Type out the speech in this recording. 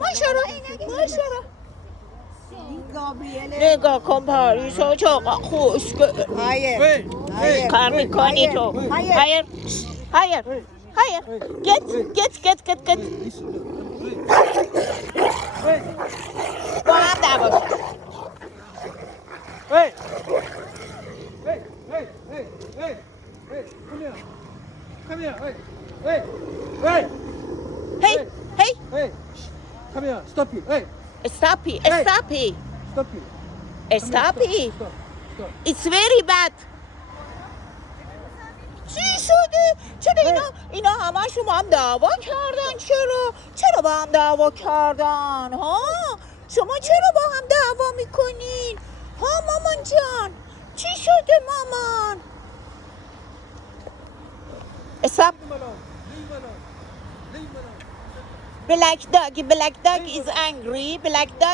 ماشاءالله نگاه کن پاریسا چقدر خوشگل کار میکنی تو هایر گت با هم دعوا کرد Hey, come here, stop it. Hey, stop it. stop it. Stop it. Stop. It's very bad. چی شده؟ چرا اینا همشون با هم دعوا کردن؟ چرا با هم دعوا کردن؟ ها؟ شما چرا با هم دعوا میکنین؟ ها مامان جان؟ چی شده مامان؟ Stop. Black dog is angry. Black dog